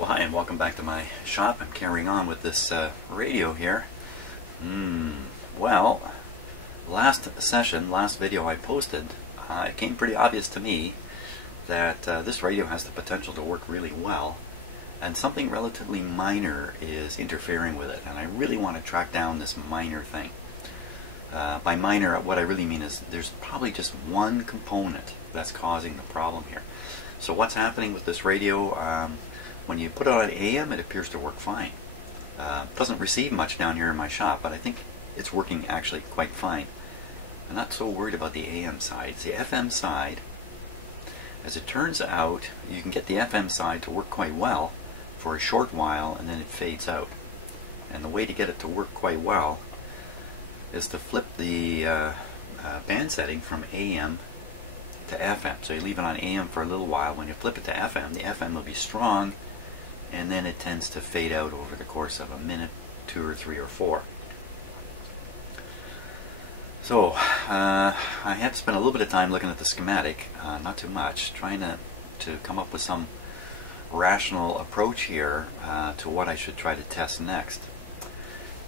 Well, hi, and welcome back to my shop. I'm carrying on with this radio here. Well, last video I posted, it came pretty obvious to me that this radio has the potential to work really well, and something relatively minor is interfering with it, and I really want to track down this minor thing. By minor, what I really mean is there's probably just one component that's causing the problem here. So what's happening with this radio? When you put it on AM, it appears to work fine. Doesn't receive much down here in my shop, but I think it's working actually quite fine. I'm not so worried about the AM side. It's the FM side. As it turns out, you can get the FM side to work quite well for a short while, and then it fades out. And the way to get it to work quite well is to flip the band setting from AM to FM. So you leave it on AM for a little while. When you flip it to FM, the FM will be strong, and then it tends to fade out over the course of a minute, 2 or 3 or 4. So I had to spend a little bit of time looking at the schematic, not too much, trying to come up with some rational approach here to what I should try to test next.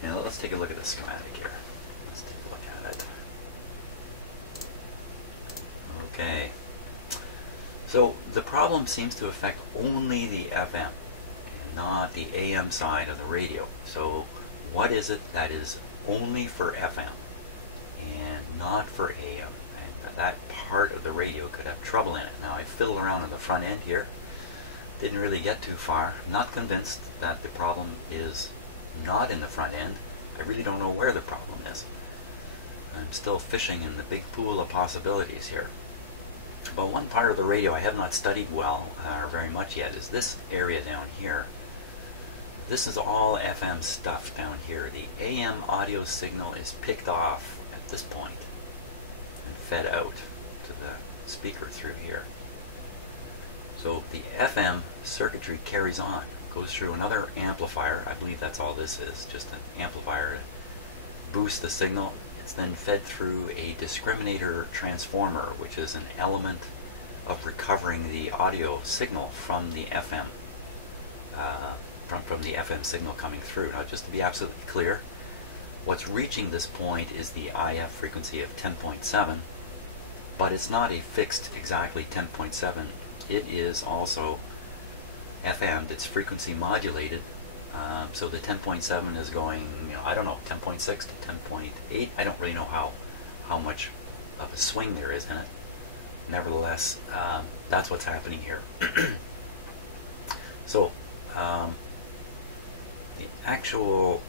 Now let's take a look at the schematic here. Let's take a look at it. Okay. So the problem seems to affect only the FM, not the AM side of the radio. So what is it that is only for FM and not for AM? And that part of the radio could have trouble in it. Now I fiddled around on the front end here, didn't really get too far. I'm not convinced that the problem is not in the front end. I really don't know where the problem is. I'm still fishing in the big pool of possibilities here. But one part of the radio I have not studied well, or very much yet, is this area down here. This is all FM stuff down here. The AM audio signal is picked off at this point and fed out to the speaker through here. So the FM circuitry carries on, goes through another amplifier. I believe that's all this is, just an amplifier to boost the signal. It's then fed through a discriminator transformer, which is an element of recovering the audio signal from the FM, from the FM signal coming through. Now, just to be absolutely clear, what's reaching this point is the IF frequency of 10.7, but it's not a fixed exactly 10.7. It is also FM. It's frequency modulated. So the 10.7 is going, I don't know, 10.6 to 10.8. I don't really know how much of a swing there is in it. Nevertheless, that's what's happening here. So the actual,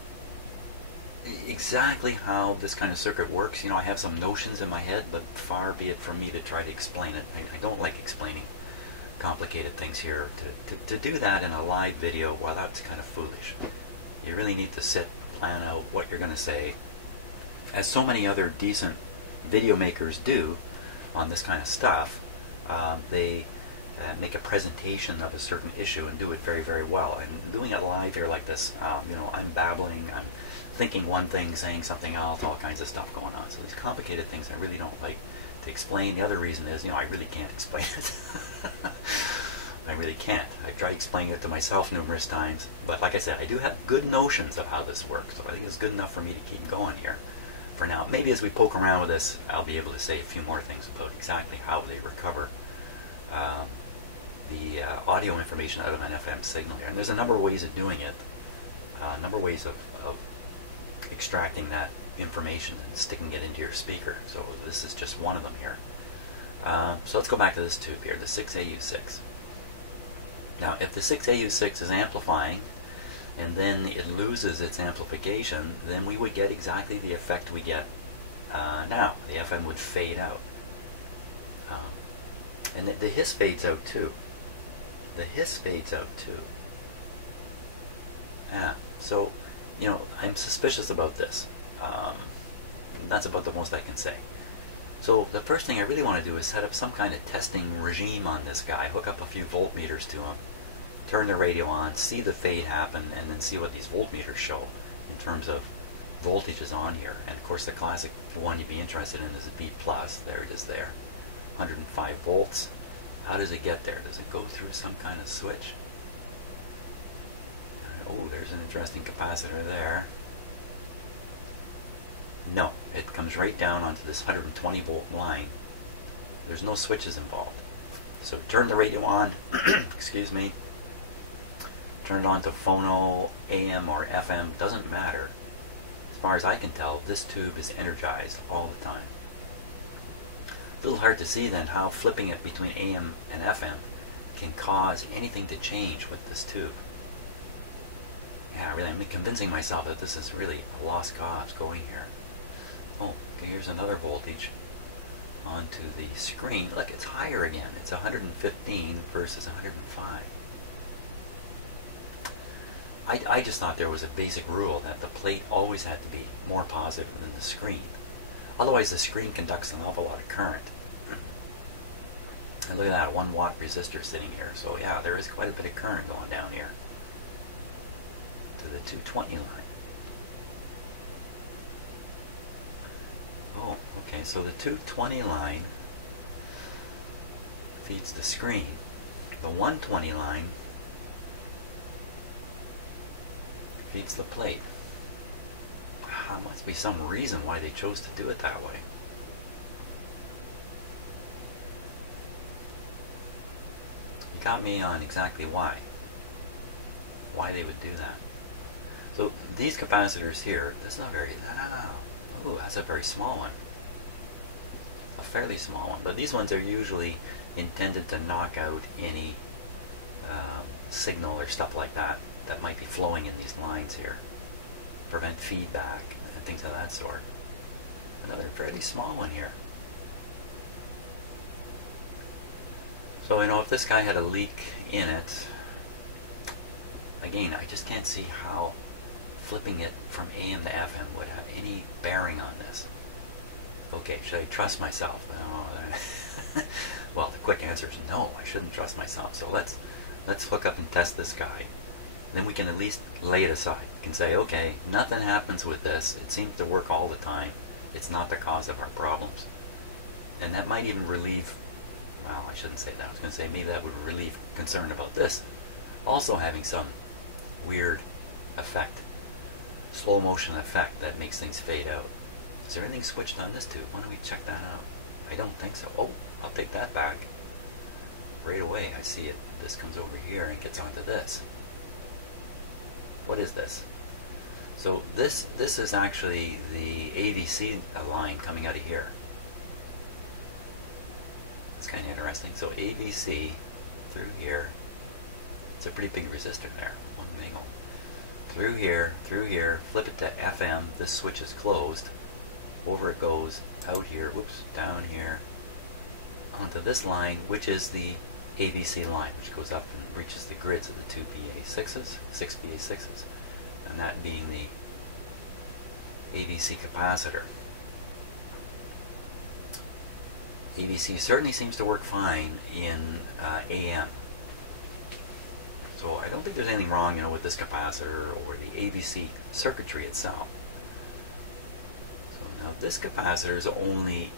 exactly how this kind of circuit works, I have some notions in my head, but far be it from me to try to explain it. I don't like explaining complicated things here. To do that in a live video, well, that's kind of foolish. You really need to sit, plan out what you're going to say, as so many other decent video makers do on this kind of stuff. They make a presentation of a certain issue and do it very, very well. And doing it live here like this, I'm babbling, I'm thinking one thing, saying something else, all kinds of stuff going on. So these complicated things I really don't like to explain. The other reason is, I really can't explain it. I really can't. I've tried explaining it to myself numerous times, but like I said, I do have good notions of how this works, so I think it's good enough for me to keep going here for now. Maybe as we poke around with this, I'll be able to say a few more things about exactly how they recover the audio information out of an FM signal here. And there's a number of ways of doing it, a number of ways of extracting that information and sticking it into your speaker. So this is just one of them here. So let's go back to this tube here, the 6AU6. Now, if the 6AU6 is amplifying and then it loses its amplification, then we would get exactly the effect we get now. The FM would fade out. And the hiss fades out too. The hiss fades out too. Yeah, so, I'm suspicious about this. That's about the most I can say. So the first thing I really want to do is set up some kind of testing regime on this guy, hook up a few voltmeters to him, turn the radio on, see the fade happen, and then see what these voltmeters show in terms of voltages on here. And of course the classic one you'd be interested in is a B+. There it is there. 105 volts. How does it get there? Does it go through some kind of switch? Oh, there's an interesting capacitor there. No, it comes right down onto this 120 volt line. There's no switches involved. So turn the radio on, excuse me, turn it on to phono, AM or FM, doesn't matter. As far as I can tell, this tube is energized all the time. A little hard to see then how flipping it between AM and FM can cause anything to change with this tube. Yeah, really, I'm convincing myself that this is really a lost cause going here. Oh, okay, here's another voltage onto the screen. Look, it's higher again. It's 115 versus 105. I just thought there was a basic rule that the plate always had to be more positive than the screen. Otherwise, the screen conducts an awful lot of current. And look at that 1 watt resistor sitting here. So yeah, there is quite a bit of current going down here to the 220 line. Oh, okay, so the 220 line feeds the screen. The 120 line feeds the plate. There must be some reason why they chose to do it that way. You got me on exactly why they would do that. So these capacitors here, that's not very, no. Ooh, that's a very small one. A fairly small one. But these ones are usually intended to knock out any signal or stuff like that that might be flowing in these lines here. Prevent feedback and things of that sort. Another fairly small one here. So, you know, if this guy had a leak in it, again, I just can't see how flipping it from AM to FM would have any bearing on this. Okay, should I trust myself? Well, the quick answer is no, I shouldn't trust myself. So let's hook up and test this guy. Then we can at least lay it aside. We can say, okay, nothing happens with this. It seems to work all the time. It's not the cause of our problems. And that might even relieve, well, I shouldn't say that. I was going to say maybe that would relieve concern about this also having some weird effect, slow motion effect that makes things fade out. Is there anything switched on this tube? Why don't we check that out? I don't think so. Oh, I'll take that back. Right away I see it. This comes over here and gets onto this. What is this? So this is actually the AVC line coming out of here. It's kind of interesting. So AVC through here. It's a pretty big resistor there. 1 meg ohm. Through here, flip it to FM. This switch is closed. Over it goes, out here, whoops, down here, onto this line, which is the AVC line, which goes up and reaches the grids of the 2 BA6s, 6 BA6s, and that being the AVC capacitor. AVC certainly seems to work fine in AM. So I don't think there's anything wrong, with this capacitor or the AVC circuitry itself. So now this capacitor is only,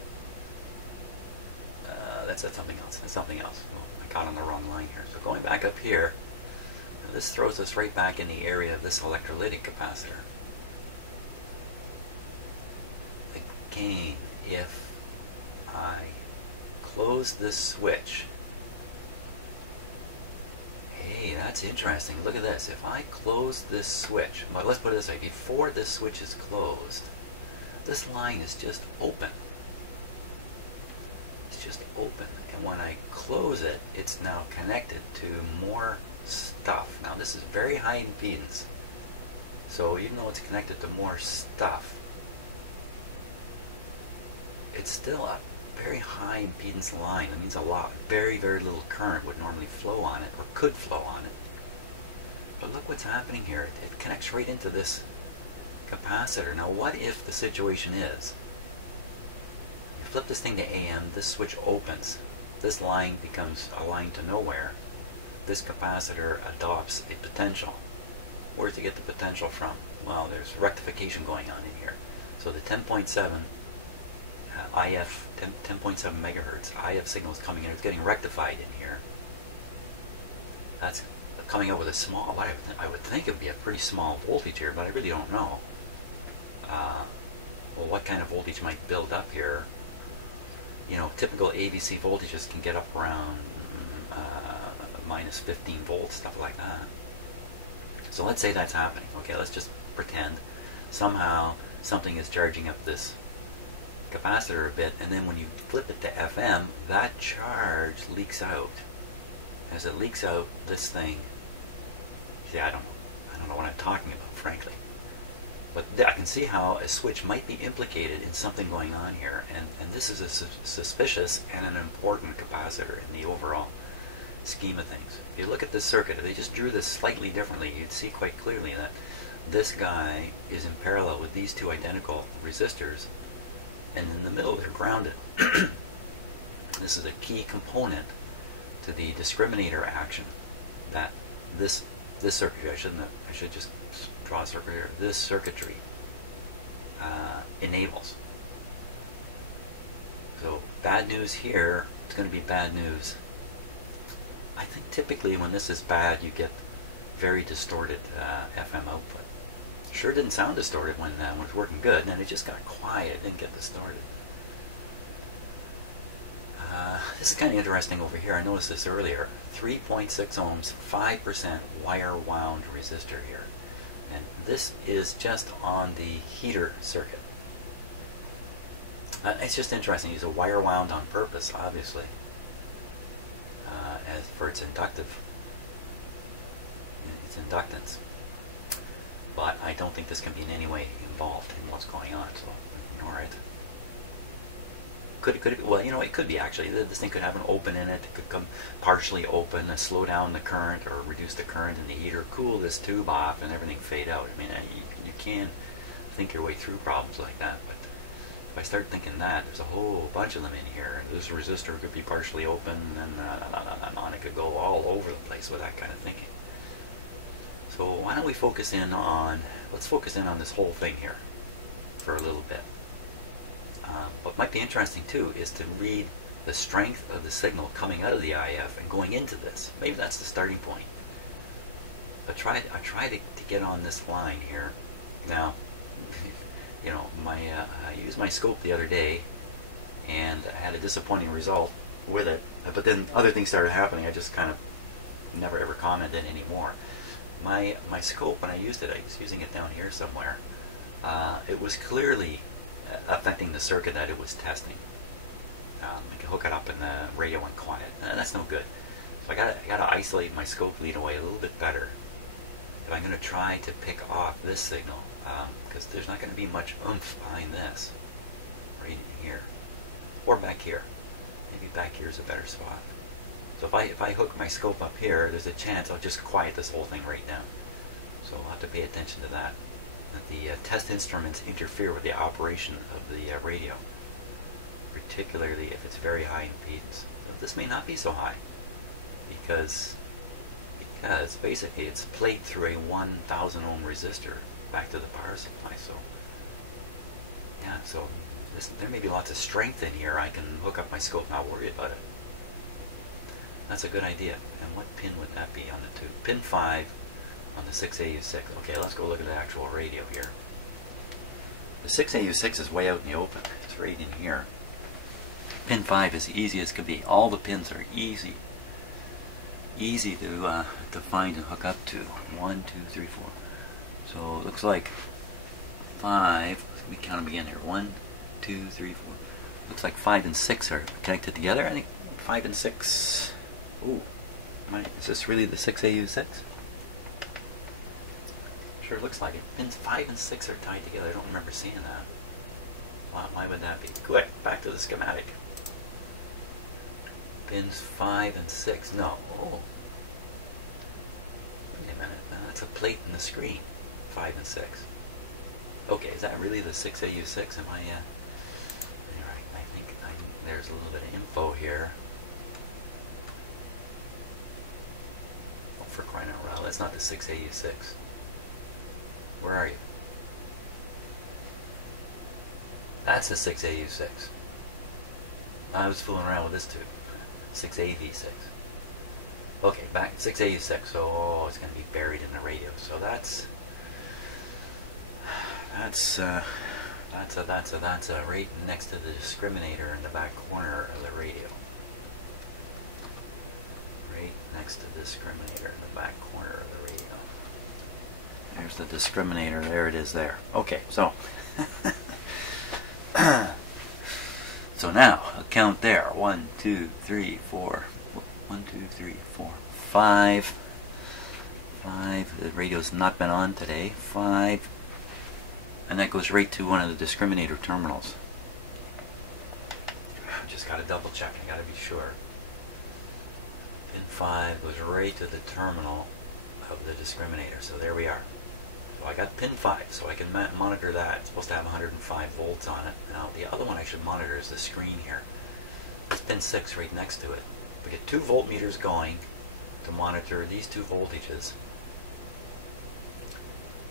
that's something else. That's something else. Well, I got on the wrong line here. So going back up here, this throws us right back in the area of this electrolytic capacitor. Again, if I close this switch, hey, that's interesting. Look at this. If I close this switch, well, let's put it this way, before this switch is closed, this line is just open. It's just open. And when I close it, it's now connected to more stuff. Now this is very high impedance. So even though it's connected to more stuff, it's still a very high impedance line. That means a lot. Very, very little current would normally flow on it, or could flow on it. But look what's happening here. It connects right into this capacitor. Now what if the situation is, you flip this thing to AM, this switch opens, this line becomes a line to nowhere, this capacitor adopts a potential. Where does it get the potential from? Well, there's rectification going on in here. So the 10.7 IF, 10.7 megahertz IF signal is coming in. It's getting rectified in here. That's coming out with a small, what I would think it would be a pretty small voltage here, but I really don't know. Well, what kind of voltage might build up here? You know, typical ABC voltages can get up around minus 15 volts, stuff like that. So let's say that's happening. Okay, let's just pretend somehow something is charging up this capacitor a bit, and then when you flip it to FM, that charge leaks out. As it leaks out, this thing, see, I don't know what I'm talking about, frankly. But I can see how a switch might be implicated in something going on here, and this is a suspicious and an important capacitor in the overall scheme of things. If you look at this circuit, if they just drew this slightly differently, you'd see quite clearly that this guy is in parallel with these two identical resistors, and in the middle they're grounded. This is a key component to the discriminator action that this circuitry, I should just draw a circuit here, this circuitry enables. So bad news here, it's going to be bad news. I think typically when this is bad, you get very distorted FM output. Sure didn't sound distorted when it was working good, and then it just got quiet, it didn't get distorted. This is kind of interesting over here. I noticed this earlier. 3.6 ohms, 5% wire wound resistor here. And this is just on the heater circuit. It's just interesting. Use a wire wound on purpose, obviously, as for its inductance. But I don't think this can be in any way involved in what's going on. So ignore it. Could it? Well, you know, it could be actually. This thing could have an open in it. It could come partially open and slow down the current or reduce the current in the heater, cool this tube off, and everything fade out. I mean, you can think your way through problems like that. But if I start thinking that, there's a whole bunch of them in here. This resistor could be partially open, and on it could go all over the place with that kind of thinking. So why don't we focus in on? Let's focus in on this whole thing here for a little bit. What might be interesting too is to read the strength of the signal coming out of the IF and going into this. Maybe that's the starting point. But I try to get on this line here. Now, you know, I used my scope the other day, and I had a disappointing result with it. But then other things started happening. I just kind of never ever commented anymore. My scope, when I used it, I was using it down here somewhere. It was clearly affecting the circuit that it was testing. I could hook it up and the radio went quiet. That's no good. So I gotta isolate my scope lead away a little bit better if I'm going to try to pick off this signal, because there's not going to be much oomph behind this, right in here, or back here. Maybe back here is a better spot. So if I hook my scope up here, there's a chance I'll just quiet this whole thing right down. So I'll have to pay attention to that. That the test instruments interfere with the operation of the radio, particularly if it's very high impedance. So this may not be so high, because basically it's played through a 1,000 ohm resistor back to the power supply. So yeah, so there may be lots of strength in here. I can hook up my scope, not worry about it. That's a good idea. And what pin would that be on the tube? Pin 5 on the 6AU6. Okay, let's go look at the actual radio here. The 6AU6 is way out in the open. It's right in here. Pin 5 is easy as could be. All the pins are easy to find and hook up to. 1, 2, 3, 4. So it looks like 5. We count them again here. 1, 2, 3, 4. Looks like 5 and 6 are connected together. I think 5 and 6. Ooh, is this really the 6AU6? Sure looks like it. Pins 5 and 6 are tied together. I don't remember seeing that. Why would that be? Quick, back to the schematic. Pins 5 and 6. No. Oh. Wait a minute. That's a plate in the screen. 5 and 6. Okay, is that really the 6AU6? Am I? Alright, I think there's a little bit of info here. Oh, for crying out loud, that's not the 6AU6. Where are you? That's the 6AU6. I was fooling around with this too. 6AV6. Okay, back 6AU6. So below is going to be buried in the radio. So that's right next to the discriminator in the back corner of the radio. Right next to the discriminator in the back corner of the radio. There's the discriminator. There it is there. Okay, so so now I'll count there. 1, 2, 3, 4. 1, 2, 3, 4, 5. 5. The radio's not been on today. 5. And that goes right to one of the discriminator terminals. Just got to double check. I got to be sure. Pin 5 goes right to the terminal of the discriminator. So there we are. So I got pin 5, so I can monitor that. It's supposed to have 105 volts on it. Now the other one I should monitor is the screen here. It's pin 6 right next to it. We get 2 voltmeters going to monitor these 2 voltages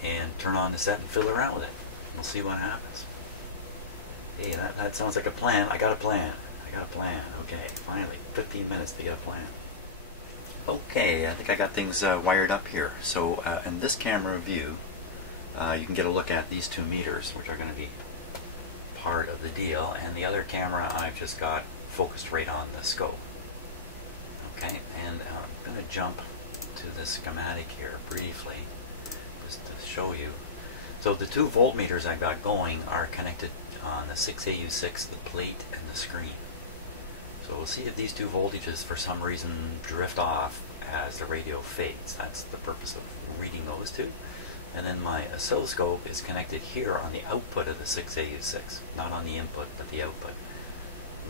and turn on the set and fiddle around with it. We'll see what happens. Hey, that sounds like a plan. I got a plan. Okay, finally, 15 minutes to get a plan. Okay, I think I got things wired up here. So in this camera view, you can get a look at these 2 meters, which are going to be part of the deal, and the other camera I've just got focused right on the scope. Okay, and I'm going to jump to the schematic here briefly, just to show you. So the 2 voltmeters I got going are connected on the 6AU6, the plate, and the screen. So we'll see if these 2 voltages for some reason drift off as the radio fades. That's the purpose of reading those 2. And then my oscilloscope is connected here on the output of the 6AU6, not on the input, but the output.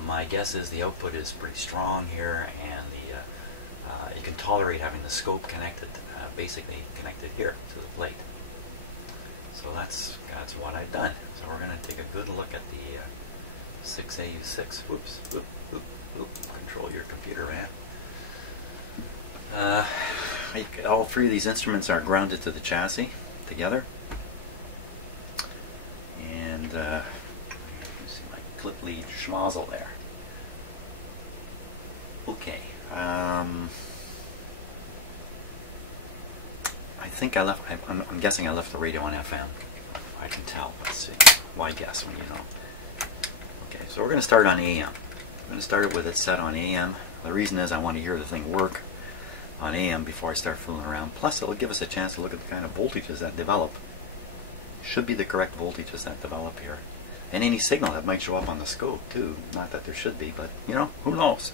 My guess is the output is pretty strong here, and you can tolerate having the scope connected, basically connected here to the plate. So that's what I've done. So we're going to take a good look at the 6AU6. Whoops, control your computer, man. All 3 of these instruments are grounded to the chassis together. And you see my clip lead schmozzle there. Okay. I think I left, I'm guessing I left the radio on FM. I can tell. Let's see. Why guess when you know? Okay, so we're going to start on AM. I'm going to start it with it set on AM. The reason is I want to hear the thing work on AM before I start fooling around. Plus, it'll give us a chance to look at the kind of voltages that develop. Should be the correct voltages that develop here. And any signal that might show up on the scope, too. Not that there should be, but, you know, who knows?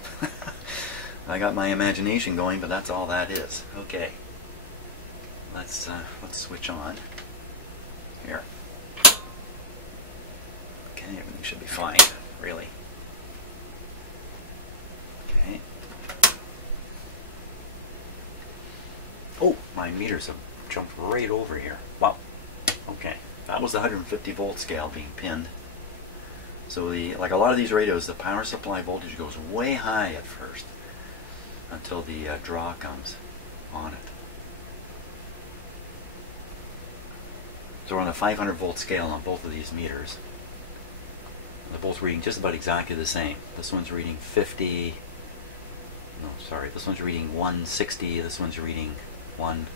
I got my imagination going, but that's all that is. Okay. Let's switch on here. Okay, everything should be fine, really. Okay. Oh, my meters have jumped right over here. Wow. Okay, that was the 150 volt scale being pinned. So like a lot of these radios, the power supply voltage goes way high at first until the draw comes on it. So we're on a 500 volt scale on both of these meters. They're both reading just about exactly the same. This one's reading 50. No, sorry. This one's reading 160. This one's reading 1.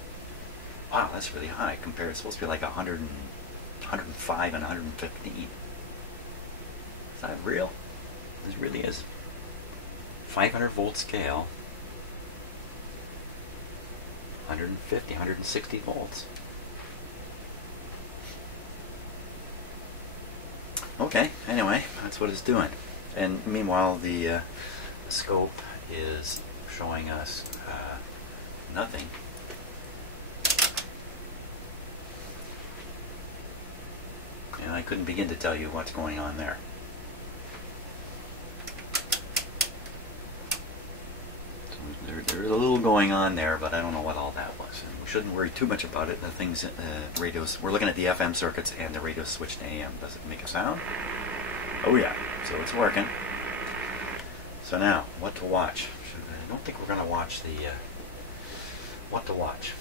Wow, that's really high compared. It's supposed to be like 100 and 105 and 115. Is that real? This really is. 500 volt scale. 150, 160 volts. Okay, anyway, that's what it's doing. And meanwhile, the scope is showing us nothing. And I couldn't begin to tell you what's going on there. So there's a little going on there, but I don't know what all that was. And we shouldn't worry too much about it. The things, radios, we're looking at the FM circuits, and the radio switched to AM. Does it make a sound? Oh yeah, so it's working. So now, what to watch? I don't think we're going to watch the, what to watch.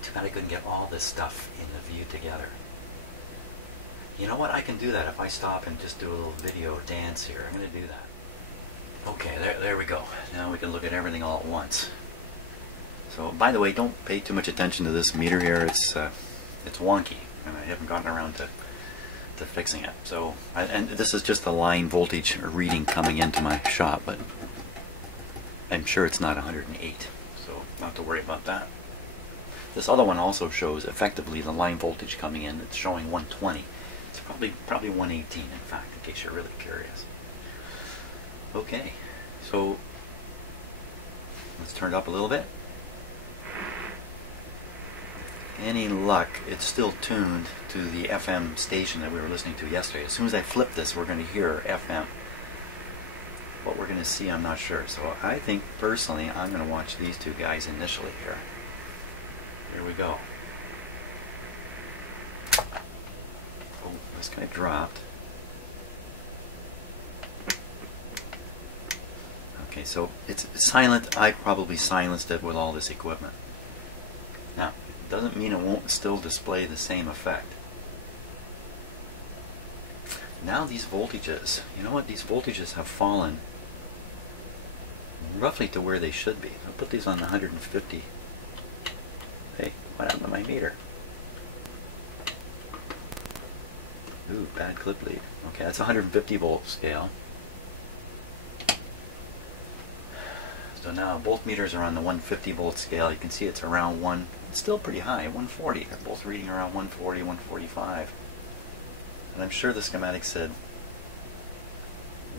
Too bad I couldn't get all this stuff in the view together. You know what, I can do that if I stop and just do a little video dance here. I'm going to do that. Okay, there we go. Now we can look at everything all at once. So, by the way, don't pay too much attention to this meter here. It's wonky, and I haven't gotten around to fixing it. So, and this is just the line voltage reading coming into my shop, but I'm sure it's not 108, so not to worry about that. This other one also shows effectively the line voltage coming in. It's showing 120. It's probably 118, in fact, in case you're really curious. Okay, so let's turn it up a little bit. Any luck, it's still tuned to the FM station that we were listening to yesterday. As soon as I flip this, we're going to hear FM. What we're going to see, I'm not sure. So I think, personally, I'm going to watch these two guys initially here. Here we go. Oh, this guy dropped. Okay, so it's silent. I probably silenced it with all this equipment. Now, doesn't mean it won't still display the same effect. Now these voltages, you know what, these voltages have fallen roughly to where they should be. I'll put these on the 150. Hey, what happened to my meter? Ooh, bad clip lead. Okay, that's 150 volt scale. So now both meters are on the 150 volt scale. You can see it's around it's still pretty high, 140. They're both reading around 140, 145. And I'm sure the schematic said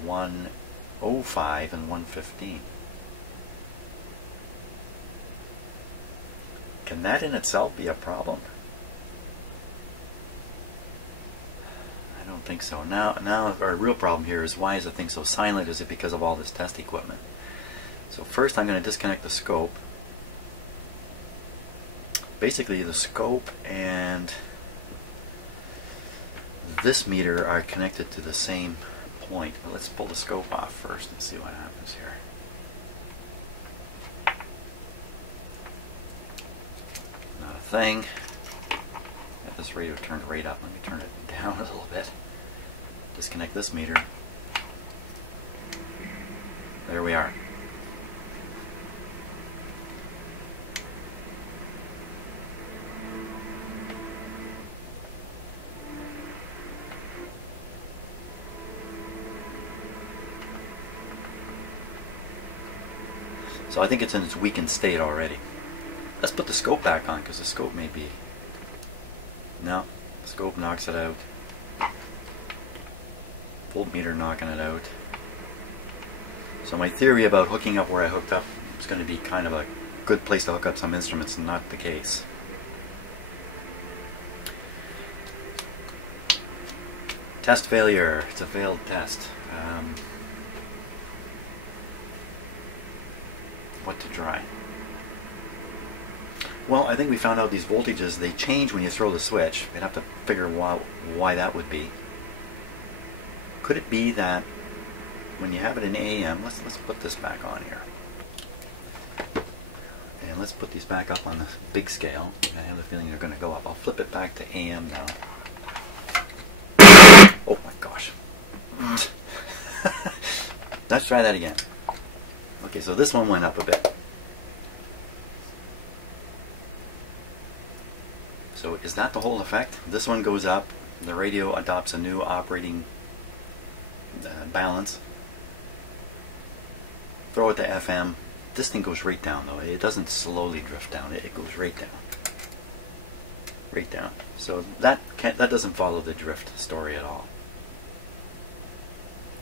105 and 115. Can that in itself be a problem? I don't think so. Now our real problem here is, why is the thing so silent? Is it because of all this test equipment? So first I'm going to disconnect the scope. Basically the scope and this meter are connected to the same point. But let's pull the scope off first and see what happens here. Not a thing. Got this radio turned right up. Let me turn it down a little bit. Disconnect this meter. There we are. So I think it's in its weakened state already. Let's put the scope back on, because the scope may be... No, the scope knocks it out. Voltmeter knocking it out. So my theory about hooking up where I hooked up is going to be kind of a good place to hook up some instruments, not the case. Test failure. It's a failed test. What to try? Well, I think we found out these voltages, they change when you throw the switch. We'd have to figure why that would be. Could it be that when you have it in AM, let's put this back on here. And let's put these back up on the big scale. I have the feeling they're going to go up. I'll flip it back to AM now. Oh my gosh. Let's try that again. Okay, so this one went up a bit. So is that the whole effect? This one goes up, the radio adopts a new operating balance. Throw it to FM. This thing goes right down though. It doesn't slowly drift down. It goes right down. Right down. So that doesn't follow the drift story at all.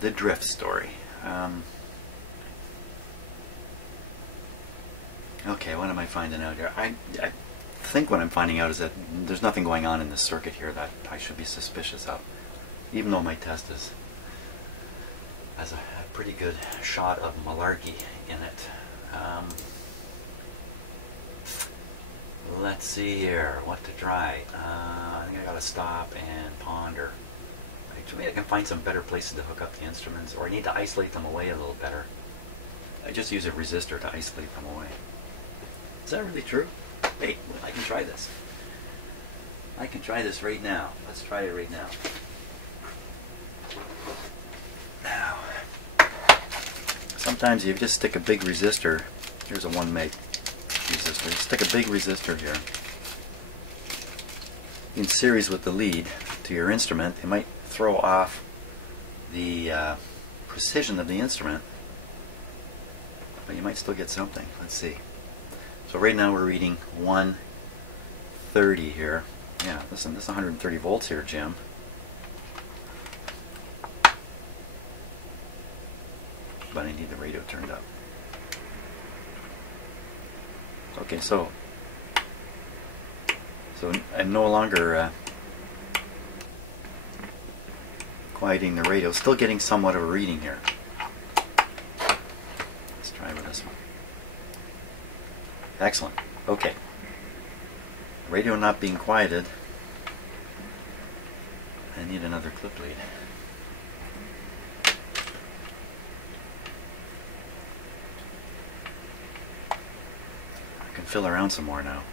The drift story. Okay, what am I finding out here? I think what I'm finding out is that there's nothing going on in this circuit here that I should be suspicious of, even though my test has a pretty good shot of malarkey in it. Let's see here, what to try. I think I gotta stop and ponder. Maybe I can find some better places to hook up the instruments, or I need to isolate them away a little better. I just use a resistor to isolate them away. Is that really true? Wait, I can try this. I can try this right now. Let's try it right now. Now, sometimes you just stick a big resistor. Here's a 1 meg. resistor. Stick a big resistor here in series with the lead to your instrument. It might throw off the precision of the instrument, but you might still get something. Let's see. So right now we're reading 130 here. Yeah, listen, this is 130 volts here, Jim. But I need the radio turned up. Okay, so I'm no longer quieting the radio. Still getting somewhat of a reading here. Let's try with this one. Excellent. Okay. Radio not being quieted. I need another clip lead. I can fill around some more now.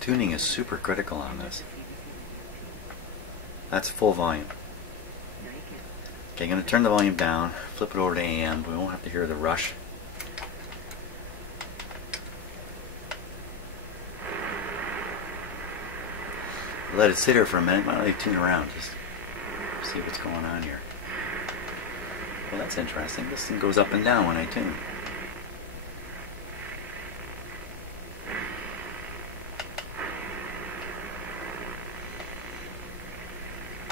Tuning is super critical on this. That's full volume. Okay, I'm going to turn the volume down, flip it over to AM. We won't have to hear the rush. Let it sit here for a minute. Might let it tune around, just see what's going on here. Well, that's interesting. This thing goes up and down when I tune.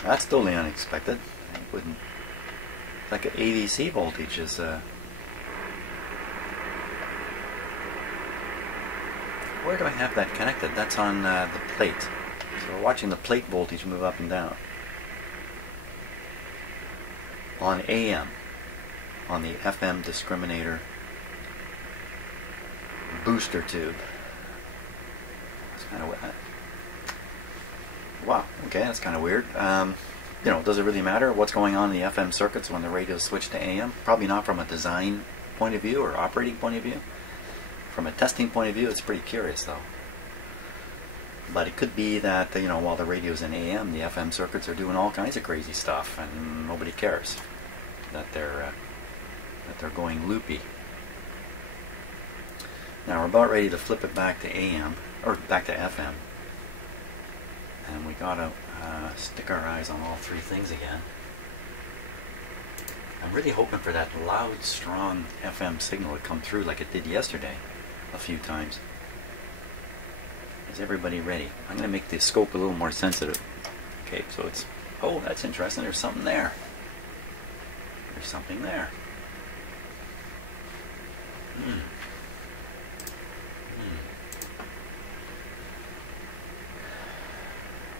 That's totally unexpected. I wouldn't. Like an ADC voltage is. Where do I have that connected? That's on the plate. So we're watching the plate voltage move up and down. On AM, on the FM discriminator booster tube. It's kind of wow. Okay, that's kind of weird. You know, does it really matter what's going on in the FM circuits when the radios switch to AM? Probably not from a design point of view or operating point of view. From a testing point of view, it's pretty curious though. But it could be that, you know, while the radio's in AM, the FM circuits are doing all kinds of crazy stuff, and nobody cares that they're going loopy. Now we're about ready to flip it back to AM or back to FM, and we gotta stick our eyes on all three things again. I'm really hoping for that loud, strong FM signal to come through like it did yesterday a few times. Is everybody ready? I'm going to make the scope a little more sensitive. Okay, so it's... Oh, that's interesting. There's something there. There's something there.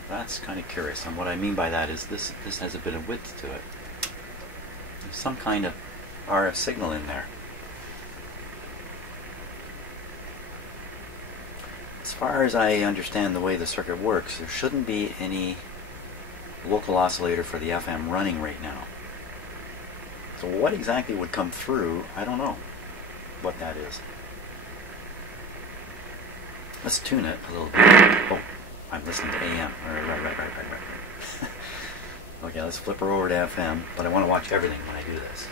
That's kind of curious. And what I mean by that is this has a bit of width to it. There's some kind of RF signal in there. As far as I understand the way the circuit works, there shouldn't be any local oscillator for the FM running right now. So what exactly would come through, I don't know what that is. Let's tune it a little bit. Oh, I'm listening to AM. Right. Okay, let's flip her over to FM, but I want to watch everything when I do this. So.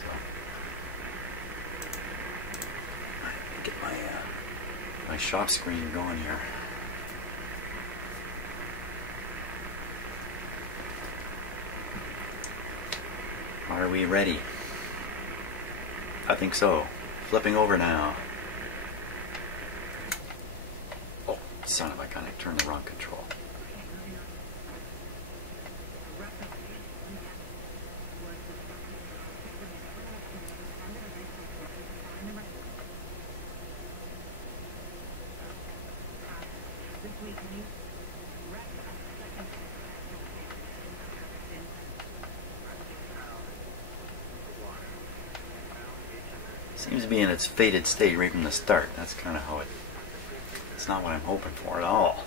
Get my shop screen going here. Are we ready? I think so. Flipping over now. Oh, son of a gun, I turned the wrong control. Seems to be in its faded state right from the start. That's kind of how it's not what I'm hoping for at all.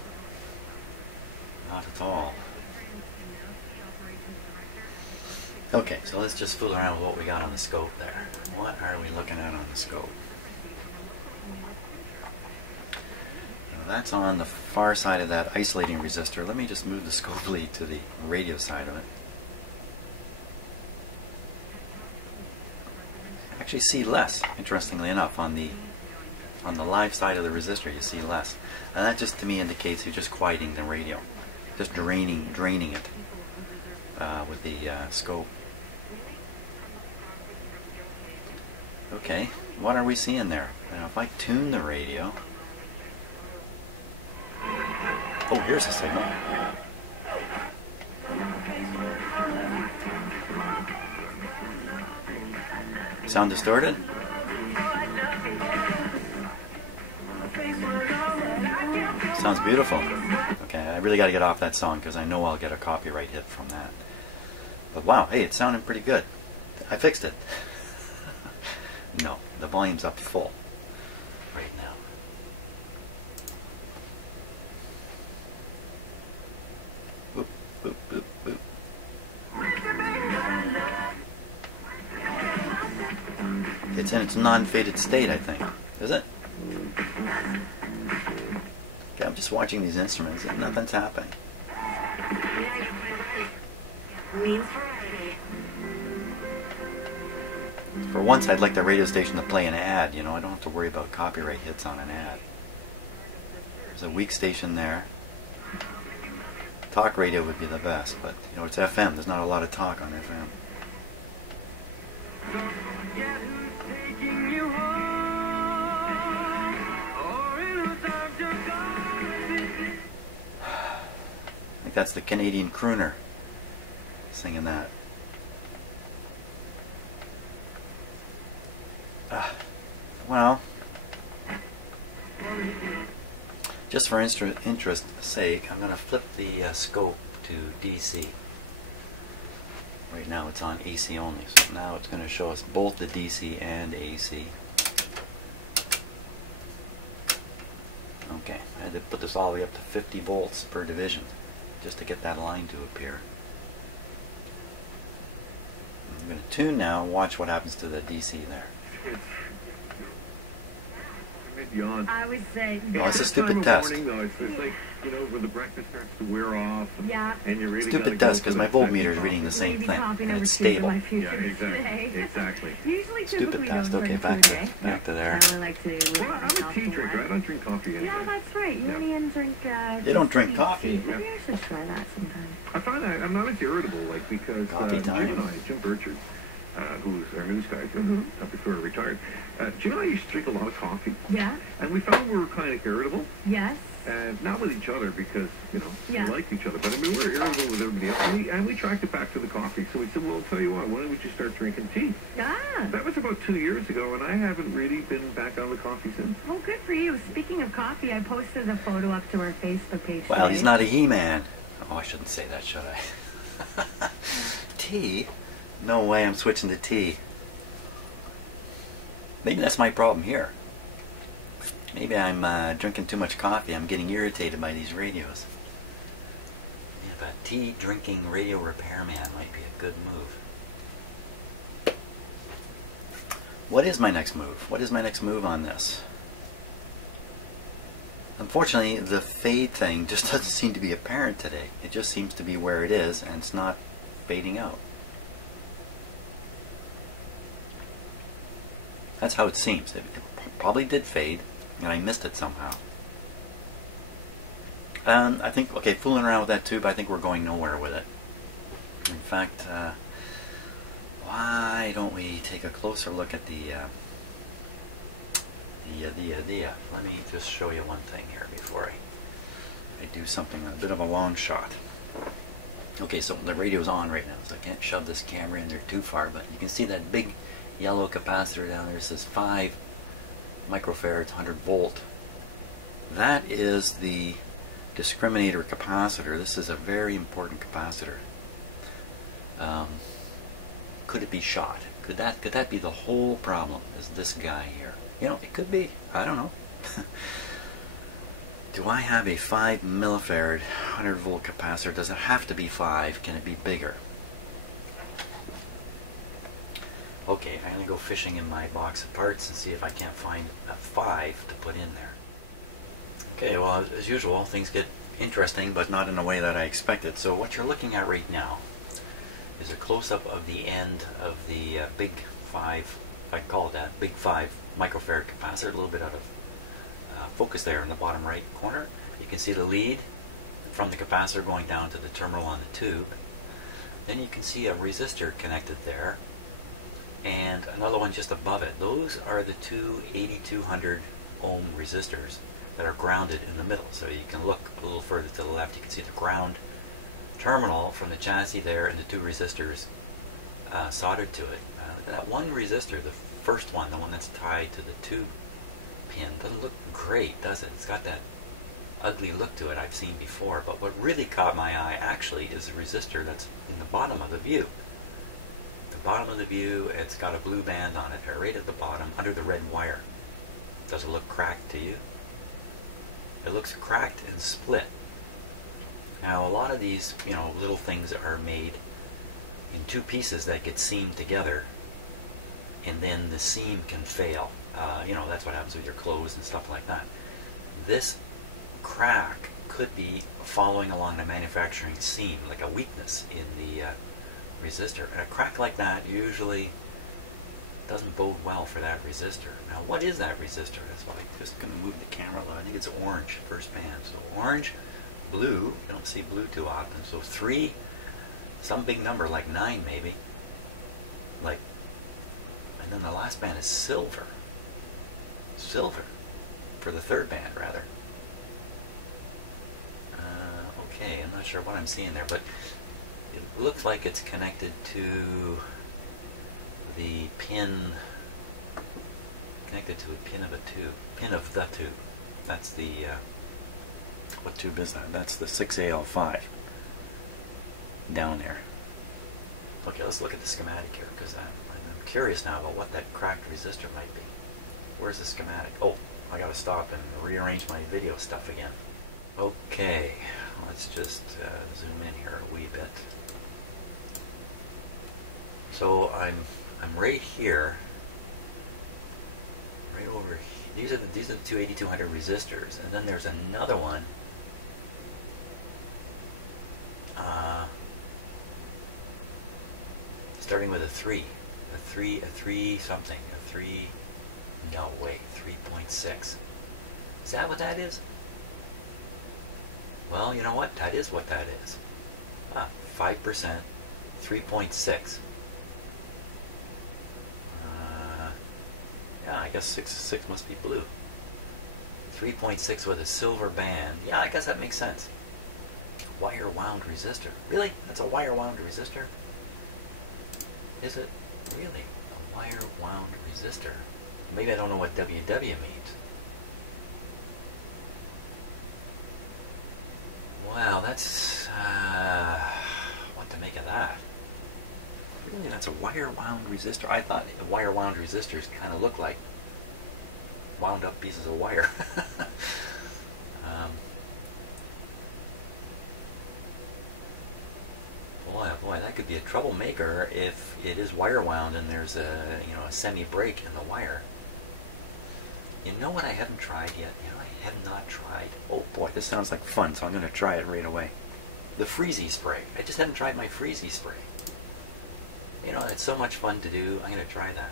Not at all. Okay, so let's just fool around with what we got on the scope there. What are we looking at on the scope? That's on the far side of that isolating resistor. Let me just move the scope lead to the radio side of it. Actually see less, interestingly enough, on the live side of the resistor you see less. And that just to me indicates you're just quieting the radio. Just draining it with the scope. Okay, what are we seeing there? Now if I tune the radio... Oh, here's the signal. Sound distorted? Sounds beautiful. Okay, I really got to get off that song because I know I'll get a copyright hit from that. But wow, hey, it's sounding pretty good. I fixed it. No, the volume's up full right now. Boop, boop, boop, boop. It's in its non-faded state, I think. Is it? Okay, I'm just watching these instruments and nothing's happening. For once, I'd like the radio station to play an ad. You know, I don't have to worry about copyright hits on an ad. There's a weak station there. Talk radio would be the best, but you know, it's FM. There's not a lot of talk on FM. I think that's the Canadian crooner singing that. Well, just for interest's sake, I'm going to flip the scope to DC. Right now it's on AC only, so now it's going to show us both the DC and AC. Okay, I had to put this all the way up to 50 volts per division just to get that line to appear. I'm going to tune now and watch what happens to the DC there. I would say. Oh, it's a stupid test. It's like, you know, when the breakfast starts to wear off. Yeah. And you're really Stupid test because my voltmeter is reading the same thing and it's stable. Yeah, exactly. Usually, Stupid test. Okay, back to there. I like to. Well, I'm a tea drinker. I don't drink coffee anymore. Yeah, that's right. You only drink. They don't drink coffee. Maybe I should try that sometime. I find that I'm not as irritable, like, because Jim Burchard, who's our news guy, before he retired, Jim and I used to drink a lot of coffee. Yeah. And we found we were kind of irritable. Yes. And not with each other because, you know, Yeah. we liked each other. But I mean, we were irritable with everybody else. And we tracked it back to the coffee. So we said, well, I'll tell you what, why don't we just start drinking tea? Ah. That was about 2 years ago, and I haven't really been back on the coffee since. Oh, good for you. Speaking of coffee, I posted a photo up to our Facebook page. Well, today. he's not a he-man. Oh, I shouldn't say that, should I? Tea? No way, I'm switching to tea. Maybe that's my problem here. Maybe I'm drinking too much coffee. I'm getting irritated by these radios. Yeah, but tea drinking radio repairman might be a good move. What is my next move? What is my next move on this? Unfortunately, the fade thing just doesn't seem to be apparent today. It just seems to be where it is, and it's not fading out. That's how it seems. It probably did fade, and I missed it somehow. I think, okay, fooling around with that tube, I think we're going nowhere with it. In fact, why don't we take a closer look at the let me just show you one thing here before I do something, a bit of a long shot. Okay, so the radio's on right now, so I can't shove this camera in there too far, but you can see that big yellow capacitor down there. It says 5 microfarads, 100 volt. That is the discriminator capacitor. This is a very important capacitor. Could it be shot? Could that be the whole problem? Is this guy here? You know, it could be. I don't know. Do I have a 5 millifarad 100 volt capacitor? Does it have to be 5? Can it be bigger? Okay, I'm going to go fishing in my box of parts and see if I can't find a 5 to put in there. Okay, well, as usual, things get interesting, but not in a way that I expected. So what you're looking at right now is a close-up of the end of the Big 5, if I can call it that, Big 5 microfarad capacitor, a little bit out of focus there in the bottom right corner. You can see the lead from the capacitor going down to the terminal on the tube. Then you can see a resistor connected there, and another one just above it. Those are the two 8200 ohm resistors that are grounded in the middle. So you can look a little further to the left, you can see the ground terminal from the chassis there and the two resistors soldered to it. That one resistor, the first one, the one that's tied to the tube pin, doesn't look great, does it? It's got that ugly look to it I've seen before, but what really caught my eye actually is the resistor that's in the bottom of the view. The bottom of the view, it's got a blue band on it, right at the bottom, under the red wire. Does it look cracked to you? It looks cracked and split. Now a lot of these, little things are made in two pieces that get seamed together, and then the seam can fail. That's what happens with your clothes and stuff like that. This crack could be following along the manufacturing seam, like a weakness in the resistor. And a crack like that usually doesn't bode well for that resistor. Now, what is that resistor? That's why I'm just going to move the camera a little. I think it's orange, first band. So orange, blue, you don't see blue too often. So 3, some big number, like 9 maybe. And then the last band is silver. Silver, for the third band, rather. Okay, I'm not sure what I'm seeing there, but it looks like it's connected to the pin, connected to a pin of a tube, pin of the tube. That's the, what tube is that? That's the 6AL5 down there. Okay, let's look at the schematic here, because I'm curious now about what that cracked resistor might be. Where's the schematic? Oh, I gotta stop and rearrange my video stuff again. Okay, let's just zoom in here a wee bit. So I'm right here, right over here. These are the two 8200 resistors, and then there's another one. Starting with a 3 something, a 3. No, wait, 3.6. Is that what that is? Well, you know what? That is what that is. 5%, 3.6. Yeah, I guess 6 must be blue. 3.6 with a silver band. Yeah, I guess that makes sense. Wire wound resistor. Really? That's a wire wound resistor? Is it really a wire wound resistor? Maybe I don't know what WW means. Wow, that's what to make of that. Really, that's a wire wound resistor. I thought wire wound resistors kind of look like wound up pieces of wire. Boy, that could be a troublemaker if it is wire wound and there's a semi break in the wire. You know what I haven't tried yet? I have not tried. Oh boy, this sounds like fun, so I'm going to try it right away. The freezy spray. I just haven't tried my freezy spray. It's so much fun to do. I'm going to try that.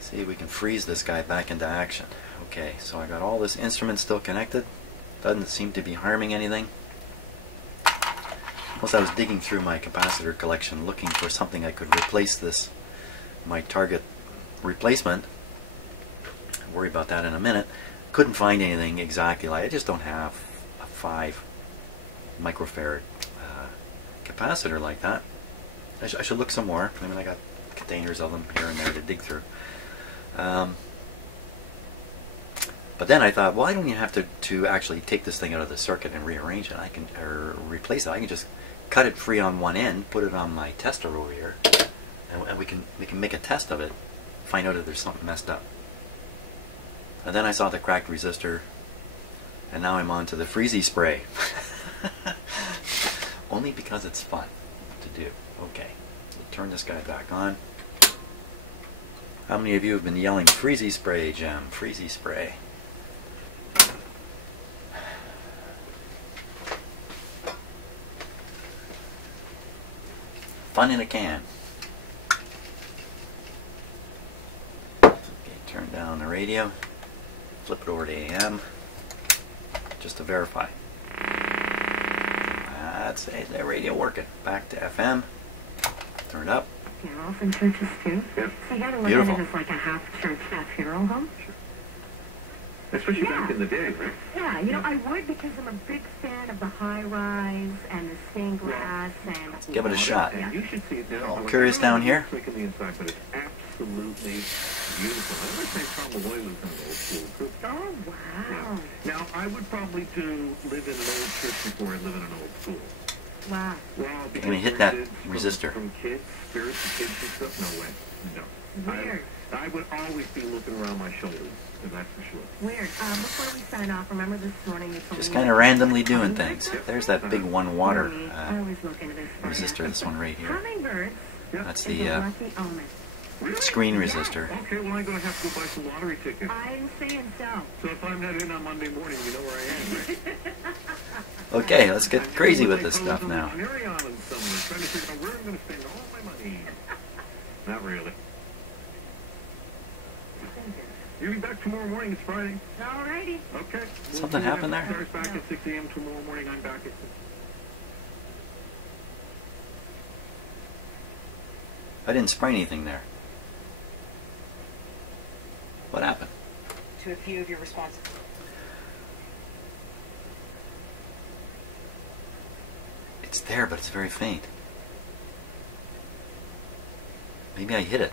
See if we can freeze this guy back into action. Okay, so I got all this instrument still connected. Doesn't seem to be harming anything. Once I was digging through my capacitor collection looking for something I could replace this, my target replacement. I'll worry about that in a minute. Couldn't find anything exactly like. I just don't have a 5 microfarad capacitor like that. I should look some more. I mean, I got containers of them here and there to dig through. But then I thought, well, I don't even have to actually take this thing out of the circuit and rearrange it. Or replace it. I can just cut it free on one end, put it on my tester over here, and we can make a test of it, find out if there's something messed up. And then I saw the cracked resistor, and now I'm on to the freezy spray. Only because it's fun to do. Okay, we'll turn this guy back on. How many of you have been yelling freezy spray, Jim? Freezy spray. Fun in a can. Okay, turn down the radio. Flip it over to AM. Just to verify. That's it, the radio working. Back to FM. Turn it up. Funerals in churches too. Yep. So you gotta look Beautiful. at it as like a half church, half funeral home. Especially back in the day, right? Yeah, you know, I would because I'm a big fan of the high rise and the stained glass and... Give it a shot. And you should see it now. I'm curious down here. It's in the inside, but it's absolutely beautiful. I would say Tom Malloy was an old school too. Oh, wow. Now, I would probably live in an old church before I live in an old school. Wow. Well, Can we hit that resistor? From kids, spirits and kids and stuff? No way. No. Weird. I would always be looking around my shoulders, and that's for sure. Weird. Before we sign off, remember this morning you told Just me... kind of randomly doing things. There's that big 1 water I always look into this for resistor, you. this one right here. Hummingbirds That's is a the lucky omen. screen resistor. Okay, well, I'm going to have to go buy some lottery tickets. I'm saying so. So if I'm not in on Monday morning, you know where I am, right? Okay, let's get crazy with this stuff now. Canary Island somewhere, trying to figure out where I'm going to spend all my money. Not really. You'll be back tomorrow morning. It's Friday. Alrighty. Okay. Something happened there? Starts back at 6 a.m. tomorrow morning. I'm back at 6. I didn't spray anything there. What happened? To a few of your responses. It's there, but it's very faint. Maybe I hit it.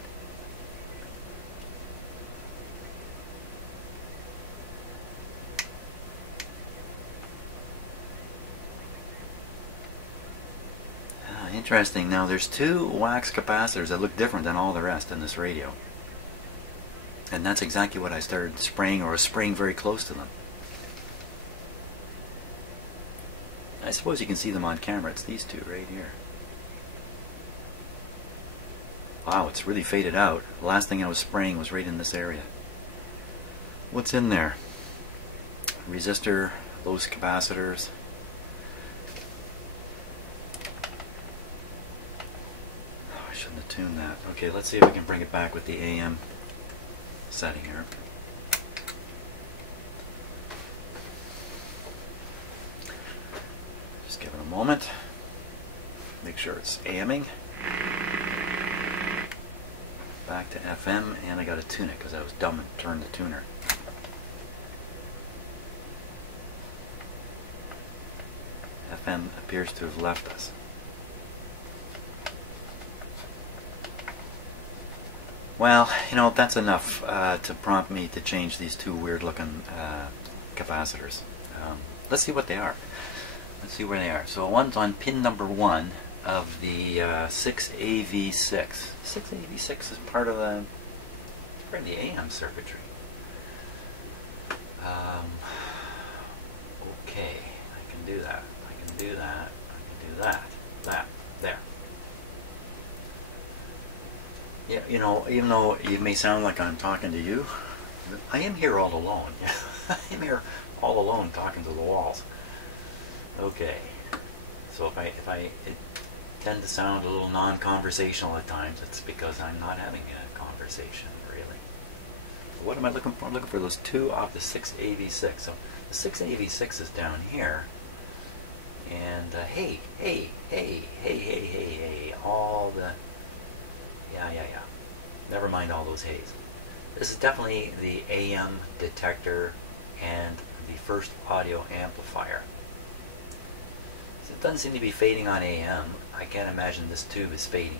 Interesting. Now there's 2 wax capacitors that look different than all the rest in this radio. And that's exactly what I started spraying, or was spraying very close to them. I suppose you can see them on camera. It's these 2 right here. Wow, it's really faded out. The last thing I was spraying was right in this area. What's in there? Resistor, those capacitors. I shouldn't have tuned that. Okay, let's see if we can bring it back with the AM setting here. Just give it a moment. Make sure it's AMing. Back to FM, and I got to tune it because I was dumb and turned the tuner. FM appears to have left us. Well, you know, that's enough to prompt me to change these 2 weird looking capacitors. Let's see what they are. Let's see where they are. So one's on pin number 1 of the 6AV6. 6AV6 is part of the AM circuitry. Okay, I can do that. I can do that. I can do that. There. Yeah, you know, even though it may sound like I'm talking to you, I am here all alone. I am here all alone talking to the walls. Okay, so if I tend to sound a little non-conversational at times, it's because I'm not having a conversation, really. So what am I looking for? I'm looking for those 2 off the 6AV6. So the 6AV6 is down here. And hey, all the... Yeah. Never mind all those haze. This is definitely the AM detector and the first audio amplifier. So it doesn't seem to be fading on AM. I can't imagine this tube is fading.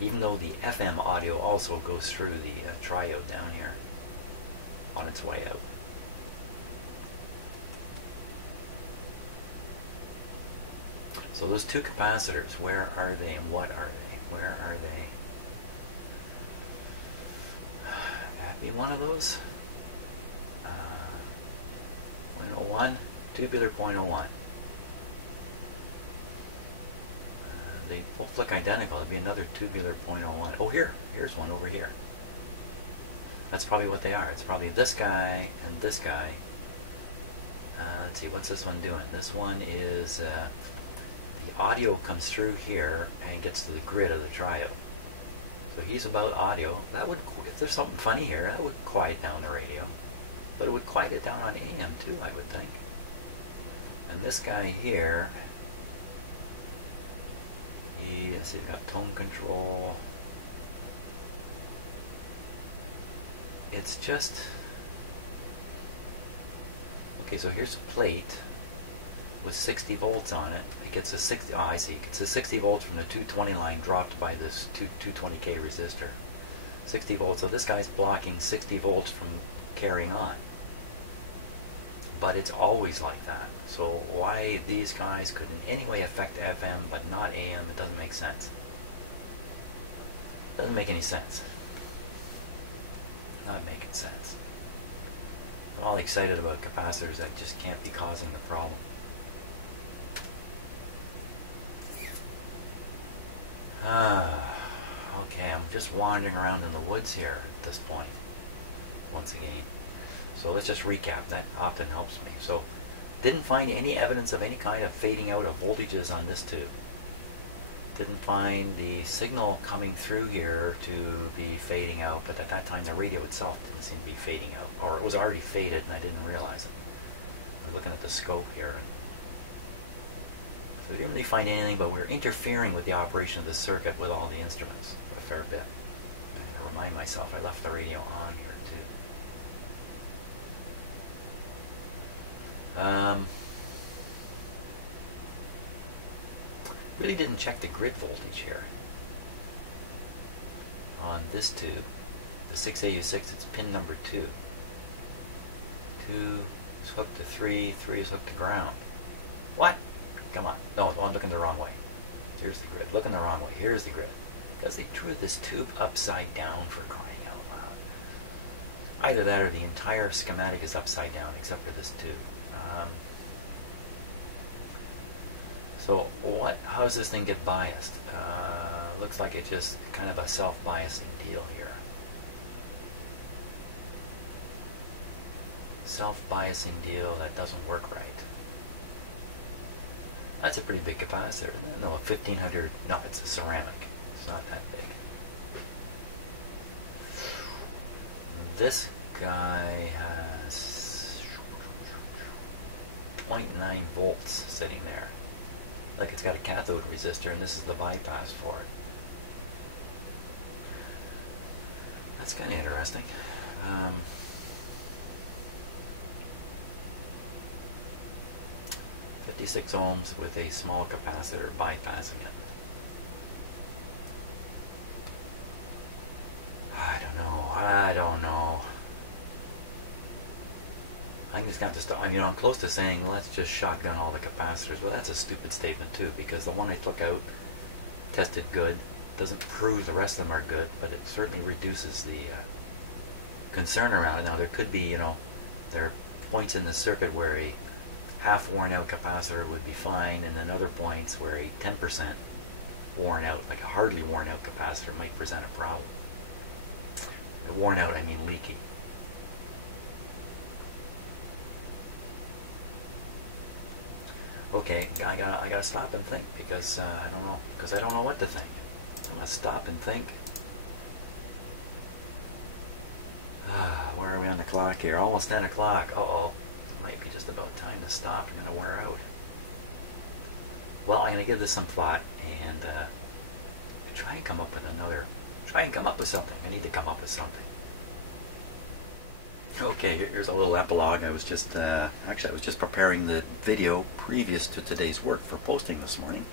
Even though the FM audio also goes through the triode down here on its way out. So those 2 capacitors, where are they and what are they? Where are they? Be one of those. 0.01, tubular 0.01. They will flick identical. It'd be another tubular 0.01. Oh, here's one over here. That's probably what they are. It's probably this guy and this guy. Let's see, what's this one doing? This one is the audio comes through here and gets to the grid of the triode. So he's about audio. That would, if there's something funny here, that would quiet down the radio. But it would quiet it down on AM too, I would think. And this guy here, he's got tone control. It's just, okay, so here's a plate with 60 volts on it. It gets a 60, oh I see, it's a 60 volts from the 220 line dropped by this 220K resistor. 60 volts, so this guy's blocking 60 volts from carrying on. But it's always like that. So why these guys could in any way affect FM but not AM, it doesn't make sense. Doesn't make any sense. Not making sense. I'm all excited about capacitors that just can't be causing the problem. Okay, I'm just wandering around in the woods here at this point, once again. So let's just recap. That often helps me. So, didn't find any evidence of any kind of fading out of voltages on this tube. Didn't find the signal coming through here to be fading out, but at that time the radio itself didn't seem to be fading out, or it was already faded and I didn't realize it. I'm looking at the scope here. So we didn't really find anything, but we're interfering with the operation of the circuit with all the instruments a fair bit. I remind myself I left the radio on here too. Really didn't check the grid voltage here. On this tube, the 6AU6, it's pin number 2. 2 is hooked to 3, 3 is hooked to ground. What? Come on. No, I'm looking the wrong way. Here's the grid. Looking the wrong way. Here's the grid. Because they drew this tube upside down, for crying out loud. Either that or the entire schematic is upside down except for this tube. So how does this thing get biased? Looks like it's just kind of a self-biasing deal here. Self-biasing deal that doesn't work right. That's a pretty big capacitor. No, a 1500, no, it's a ceramic. It's not that big. This guy has 0.9 volts sitting there. Like it's got a cathode resistor, and this is the bypass for it. That's kind of interesting. 56 ohms with a small capacitor bypassing it. I don't know. I'm just got to stop. I'm close to saying let's just shotgun all the capacitors, but that's a stupid statement too, because the one I took out tested good. Doesn't prove the rest of them are good, but it certainly reduces the concern around it. Now there could be, there are points in the circuit where a half worn out capacitor would be fine, and then other points where a 10% worn out, like a hardly worn out capacitor, might present a problem. Worn out, I mean leaky. Okay, I gotta stop and think, because I don't know what to think. I'm gonna stop and think. Where are we on the clock here? Almost 10 o'clock. Uh-oh. It might be just about time to stop. I'm gonna wear out. Well, I'm gonna give this some thought and try and come up with something. I need to come up with something. Okay, here's a little epilogue. I was just preparing the video previous to today's work for posting this morning,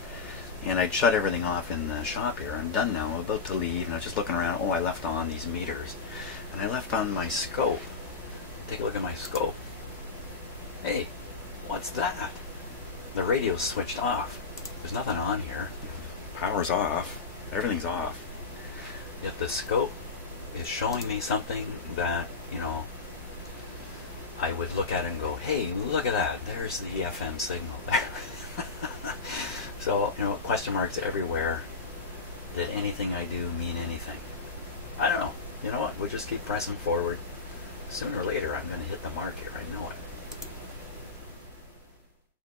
and I'd shut everything off in the shop here. I'm done now. I'm about to leave, and I was just looking around. Oh, I left on these meters, and I left on my scope. Take a look at my scope. Hey, what's that? The radio's switched off. There's nothing on here. Power's off. Everything's off. Yet the scope is showing me something that, I would look at it and go, hey, look at that. There's the FM signal there. So, question marks everywhere. Did anything I do mean anything? I don't know. You know what? We'll just keep pressing forward. Sooner or later, I'm going to hit the mark here. I know it.